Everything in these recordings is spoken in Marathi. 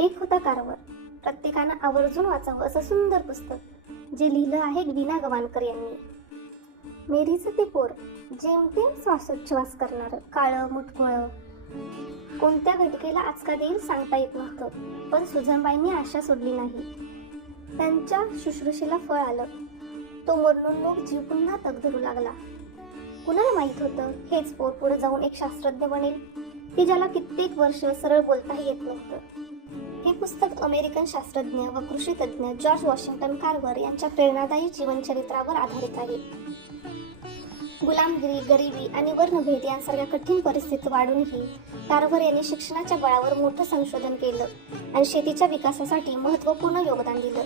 एक होता कारवर, प्रत्येकानं आवर्जून वाचावं असं सुंदर पुस्तक, जे लिहिलं आहे वीणा गवाणकर यांनी. मेरीचं ते पोर, जेमतेम श्वासोच्छ्वास करणारं, काळं मुटकुळं. कोणत्या घटकेला आजका देईल सांगता येत नव्हतं, पण सुजनबाईंनी आशा सोडली नाही. त्यांच्या शुश्रूषेला फळ आलं. तो मरणोन्मुख जीव पुन्हा तग धरू लागला. कुणाला माहीत होतं हेच पोर पुढे जाऊन एक शास्त्रज्ञ बनेल, की ज्याला कित्येक वर्ष सरळ बोलताही येत नव्हतं. हे पुस्तक अमेरिकन शास्त्रज्ञ व कृषीतज्ञ जॉर्ज वॉशिंग्टन कार्वर यांच्या प्रेरणादायी जीवनचरित्रावर आधारित आहे. गुलामगिरी, गरिबी आणि वर्णभेद यांसारख्या कठीण परिस्थितीत वाढूनही कार्वर यांनी शिक्षणाच्या बळावर मोठं संशोधन केलं आणि शेतीच्या विकासासाठी महत्त्वपूर्ण योगदान दिलं.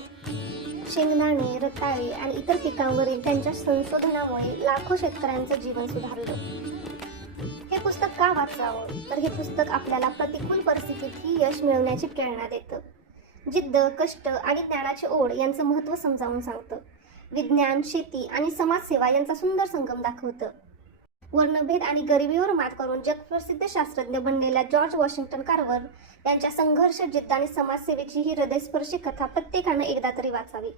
शेंगदाणे, रताळे आणि इतर पिकांवरील त्यांच्या संशोधनामुळे लाखो शेतकऱ्यांचं जीवन सुधारलं. हे पुस्तक का वाचावं, तर हे पुस्तक आपल्याला प्रतिकूल परिस्थितीतही यश मिळवण्याची प्रेरणा देतं. जिद्द, कष्ट आणि ज्ञानाची ओढ यांचं महत्त्व समजावून सांगतं. विज्ञान, शेती आणि समाजसेवा यांचा सुंदर संगम दाखवतं. वर्णभेद आणि गरिबीवर मात करून जगप्रसिद्ध शास्त्रज्ञ बनलेल्या जॉर्ज वॉशिंग्टन कार्वर यांच्या संघर्ष, जिद्द आणि समाजसेवेची ही हृदयस्पर्शी कथा प्रत्येकानं एकदा तरी वाचावी.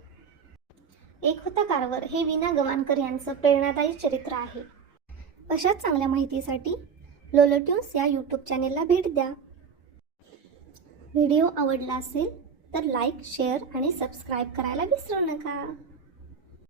एक होता कार्वर हे वीणा गवाणकर यांचं प्रेरणादायी चरित्र आहे. अशाच चांगल्या माहितीसाठी लोलोट्यून्स या यूट्यूब चॅनेलला भेट द्या. व्हिडिओ आवडला असेल तर लाईक, शेअर आणि सबस्क्राईब करायला विसरू नका.